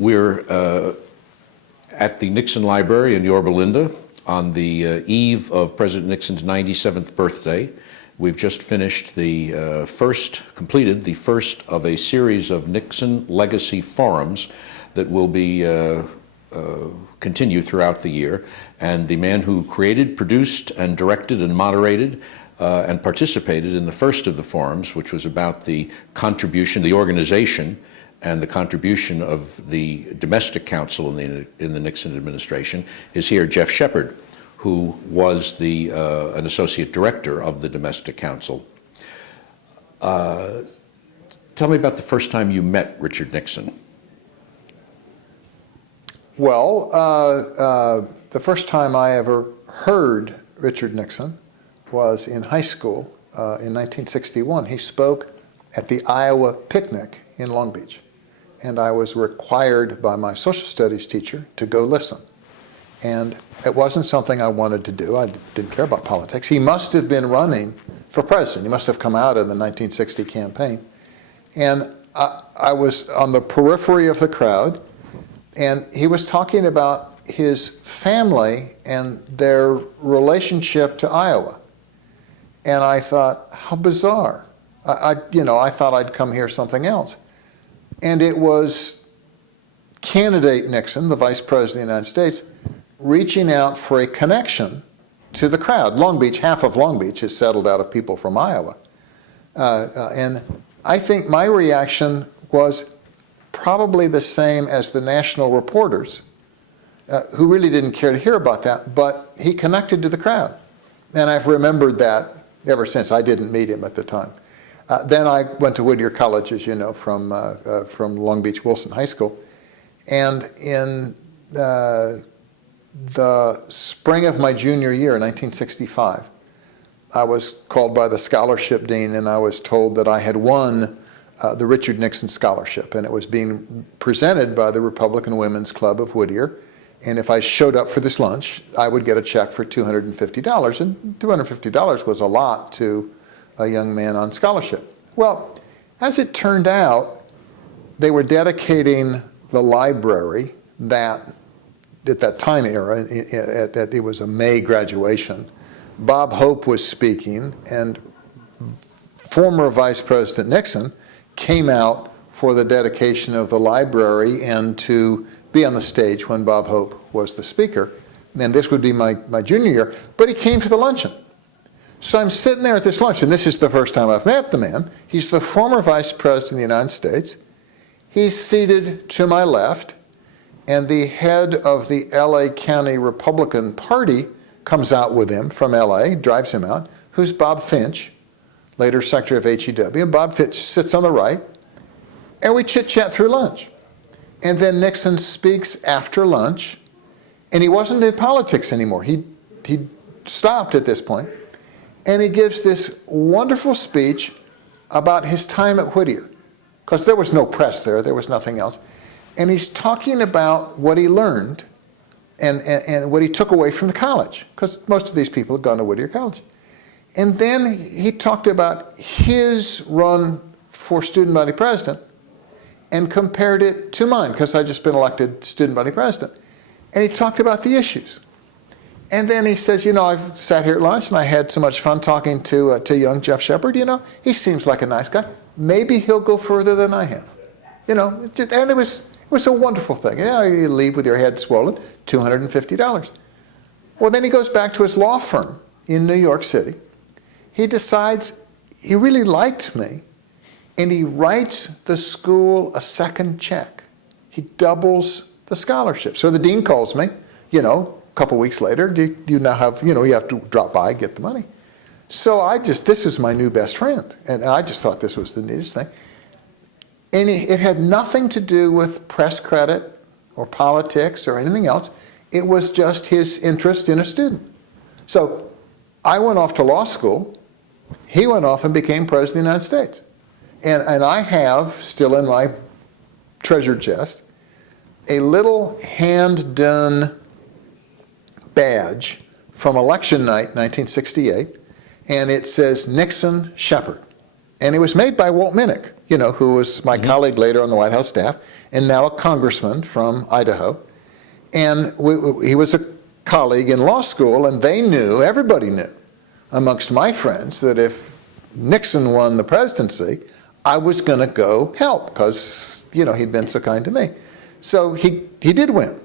We're at the Nixon Library in Yorba Linda on the eve of President Nixon's 97th birthday. We've just finished completed the first of a series of Nixon Legacy Forums that will be continued throughout the year. And the man who created, produced, and directed and moderated and participated in the first of the forums, which was about the contribution, the organization, and the contribution of the domestic council in the Nixon administration, is here, Geoff Shepard, who was an associate director of the domestic council. Tell me about the first time you met Richard Nixon. Well, the first time I ever heard Richard Nixon was in high school in 1961. He spoke at the Iowa picnic in Long Beach, and I was required by my social studies teacher to go listen. And it wasn't something I wanted to do. I didn't care about politics. He must have been running for president. He must have come out in the 1960 campaign. And I was on the periphery of the crowd, and he was talking about his family and their relationship to Iowa. And I thought, how bizarre. I thought I'd come hear something else. And it was candidate Nixon, the vice president of the United States, reaching out for a connection to the crowd. Long Beach, half of Long Beach is settled out of people from Iowa. And I think my reaction was probably the same as the national reporters, who really didn't care to hear about that, but he connected to the crowd. And I've remembered that ever since. I didn't meet him at the time. Then I went to Whittier College, as you know, from Long Beach Wilson High School. And in the spring of my junior year, 1965, I was called by the scholarship dean, and I was told that I had won the Richard Nixon Scholarship, and it was being presented by the Republican Women's Club of Whittier. And if I showed up for this lunch, I would get a check for $250, and $250 was a lot to a young man on scholarship. Well, as it turned out, they were dedicating the library that, at that time era, it was a May graduation. Bob Hope was speaking, and former Vice President Nixon came out for the dedication of the library and to be on the stage when Bob Hope was the speaker. And this would be my junior year, but he came to the luncheon. So I'm sitting there at this lunch, and this is the first time I've met the man. He's the former Vice President of the United States. He's seated to my left, and the head of the LA County Republican Party comes out with him from LA, drives him out, who's Bob Finch, later Secretary of HEW. And Bob Finch sits on the right, and we chit-chat through lunch. And then Nixon speaks after lunch, and he wasn't in politics anymore. He stopped at this point. And he gives this wonderful speech about his time at Whittier, because there was no press there was nothing else. And he's talking about what he learned and what he took away from the college, because most of these people had gone to Whittier College. And then he talked about his run for student body president and compared it to mine, because I'd just been elected student body president. And he talked about the issues. And then he says, I've sat here at lunch and I had so much fun talking to young Geoff Shepard. He seems like a nice guy. Maybe he'll go further than I have. And it was a wonderful thing. You leave with your head swollen, $250. Well, then he goes back to his law firm in New York City. He decides he really liked me, and he writes the school a second check. He doubles the scholarship. So the dean calls me, a couple weeks later, do you now have, you have to drop by, get the money. So this is my new best friend. And I just thought this was the neatest thing. And it had nothing to do with press credit or politics or anything else. It was just his interest in a student. So I went off to law school. He went off and became president of the United States. And I have, still in my treasure chest, a little hand-done badge from election night 1968, and it says Nixon Shepard. And it was made by Walt Minnick. who was my colleague later on the White House staff, and now a congressman from Idaho. And he was a colleague in law school, and everybody knew amongst my friends that if Nixon won the presidency, I was going to go help because, he'd been so kind to me. So he did win.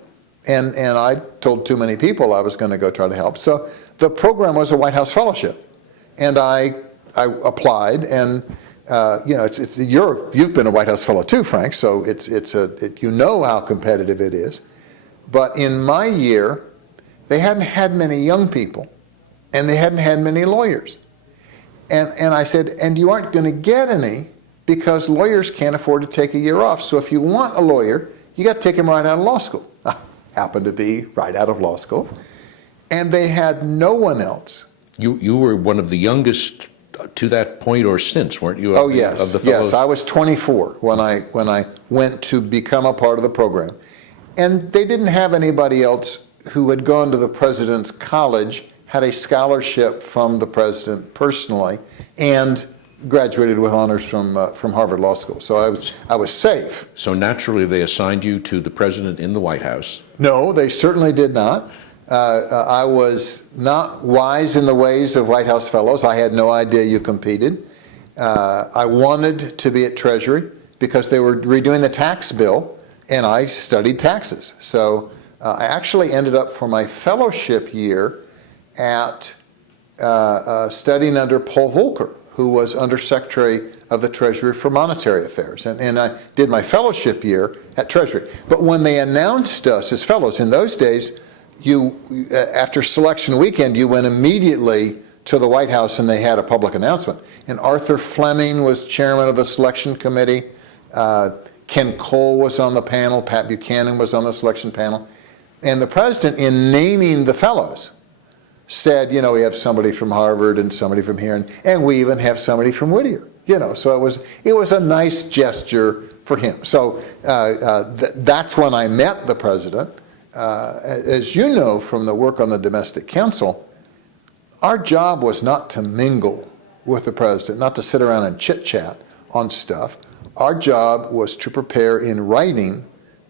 And I told too many people I was going to go try to help. So the program was a White House fellowship. And I applied, and you've been a White House fellow too, Frank, so you know how competitive it is. But in my year, they hadn't had many young people, and they hadn't had many lawyers. And I said, and you aren't going to get any because lawyers can't afford to take a year off. So if you want a lawyer, you got to take him right out of law school. I happened to be right out of law school. And they had no one else. You were one of the youngest to that point or since, weren't you? Oh, yes. Of the fellows? Yes, I was 24 when I went to become a part of the program. And they didn't have anybody else who had gone to the president's college, had a scholarship from the president personally, and graduated with honors from Harvard Law School. So I was safe. So naturally they assigned you to the president in the White House. No, they certainly did not. I was not wise in the ways of White House fellows. I had no idea you competed. I wanted to be at Treasury because they were redoing the tax bill, and I studied taxes. So I actually ended up for my fellowship year at studying under Paul Volcker, who was Undersecretary of the Treasury for Monetary Affairs. And I did my fellowship year at Treasury. But when they announced us as fellows, in those days, after selection weekend, you went immediately to the White House and they had a public announcement. And Arthur Fleming was chairman of the selection committee. Ken Cole was on the panel. Pat Buchanan was on the selection panel. And the president, in naming the fellows, said, we have somebody from Harvard and somebody from here, and we even have somebody from Whittier. So it was a nice gesture for him. So that's when I met the president. As you know from the work on the domestic council, our job was not to mingle with the president, not to sit around and chit-chat on stuff. Our job was to prepare in writing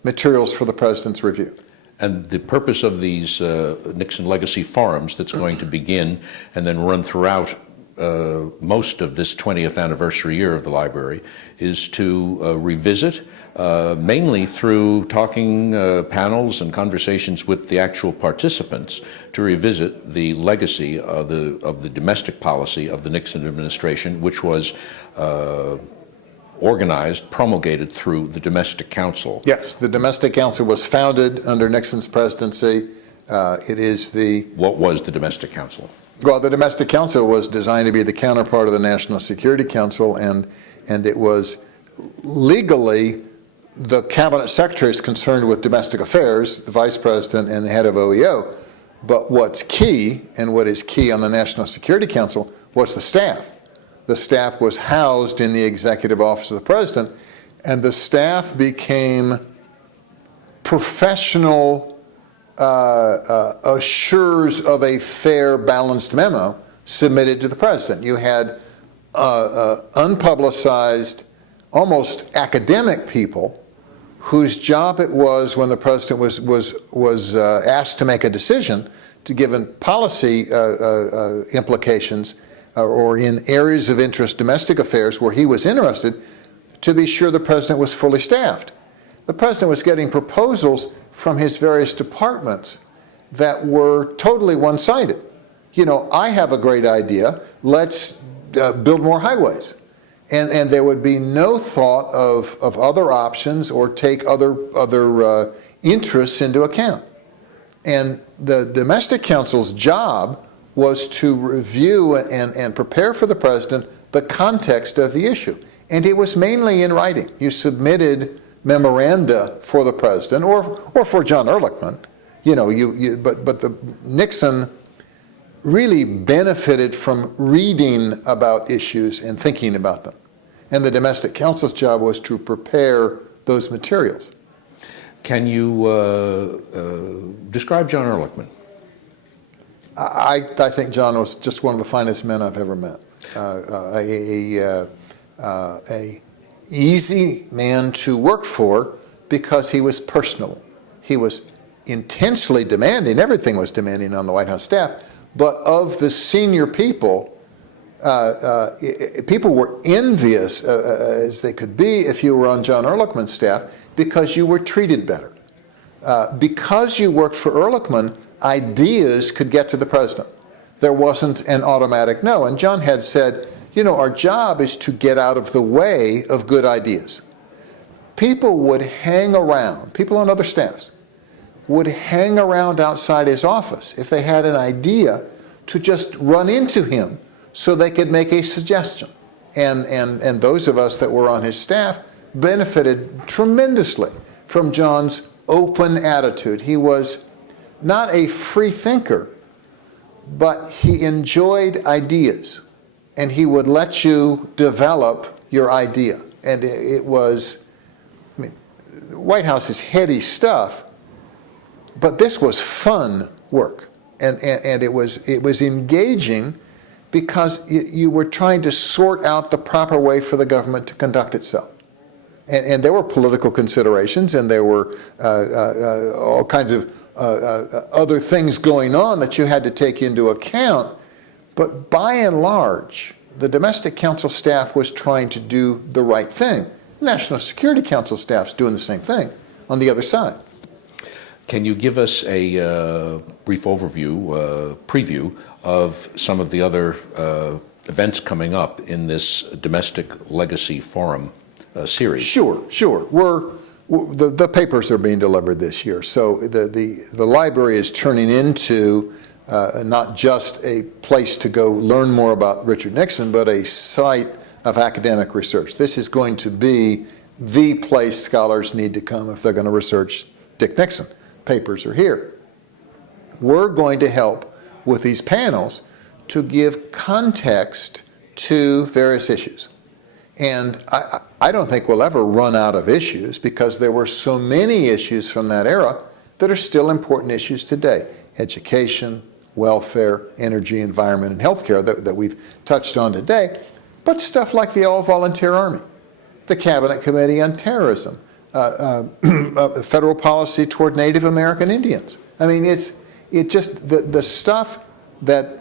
materials for the president's review. And the purpose of these Nixon Legacy Forums that's going to begin and then run throughout most of this 20th anniversary year of the library is to revisit, mainly through talking panels and conversations with the actual participants, to revisit the legacy of the domestic policy of the Nixon administration, which was organized, promulgated through the Domestic Council. Yes, the Domestic Council was founded under Nixon's presidency. It is What was the Domestic Council? Well, the Domestic Council was designed to be the counterpart of the National Security Council, and it was legally the cabinet secretary is concerned with domestic affairs, the vice president and the head of OEO. But what's key, and what is key on the National Security Council, was the staff. The staff was housed in the executive office of the president, and the staff became professional assurers of a fair, balanced memo submitted to the president. You had unpublicized, almost academic people whose job it was when the president was asked to make a decision to given policy implications or in areas of interest, domestic affairs, where he was interested, to be sure the president was fully staffed. The president was getting proposals from his various departments that were totally one-sided. I have a great idea, let's build more highways. And there would be no thought of other options or take other interests into account. And the Domestic Council's job was to review and prepare for the president the context of the issue. And it was mainly in writing. You submitted memoranda for the president or for John Ehrlichman. But the Nixon really benefited from reading about issues and thinking about them. And the Domestic Council's job was to prepare those materials. Can you describe John Ehrlichman? I think John was just one of the finest men I've ever met. A easy man to work for because he was personal. He was intensely demanding. Everything was demanding on the White House staff. But of the senior people, people were envious as they could be if you were on John Ehrlichman's staff because you were treated better. Because you worked for Ehrlichman, ideas could get to the president. There wasn't an automatic no. And John had said, you know, our job is to get out of the way of good ideas. People would hang around, people on other staffs, would hang around outside his office if they had an idea to just run into him so they could make a suggestion. And those of us that were on his staff benefited tremendously from John's open attitude. He was not a free thinker, but he enjoyed ideas, and he would let you develop your idea. And it was, I mean, the White House is heady stuff, but this was fun work, and it was engaging because you were trying to sort out the proper way for the government to conduct itself. And there were political considerations, and there were all kinds of other things going on that you had to take into account. But by and large, the Domestic Council staff was trying to do the right thing. National Security Council staff's doing the same thing on the other side. Can you give us a brief overview, preview of some of the other events coming up in this Domestic Legacy Forum series? Sure. The papers are being delivered this year, so the library is turning into not just a place to go learn more about Richard Nixon, but a site of academic research. This is going to be the place scholars need to come if they're going to research Dick Nixon. Papers are here. We're going to help with these panels to give context to various issues. And I don't think we'll ever run out of issues because there were so many issues from that era that are still important issues today. Education, welfare, energy, environment, and healthcare that we've touched on today. But stuff like the All-Volunteer Army, the Cabinet Committee on Terrorism, federal policy toward Native American Indians. I mean, it just the stuff that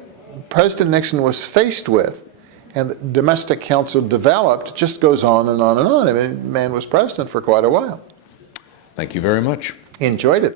President Nixon was faced with and the Domestic Council developed just goes on and on and on. I mean, man was president for quite a while. Thank you very much. Enjoyed it.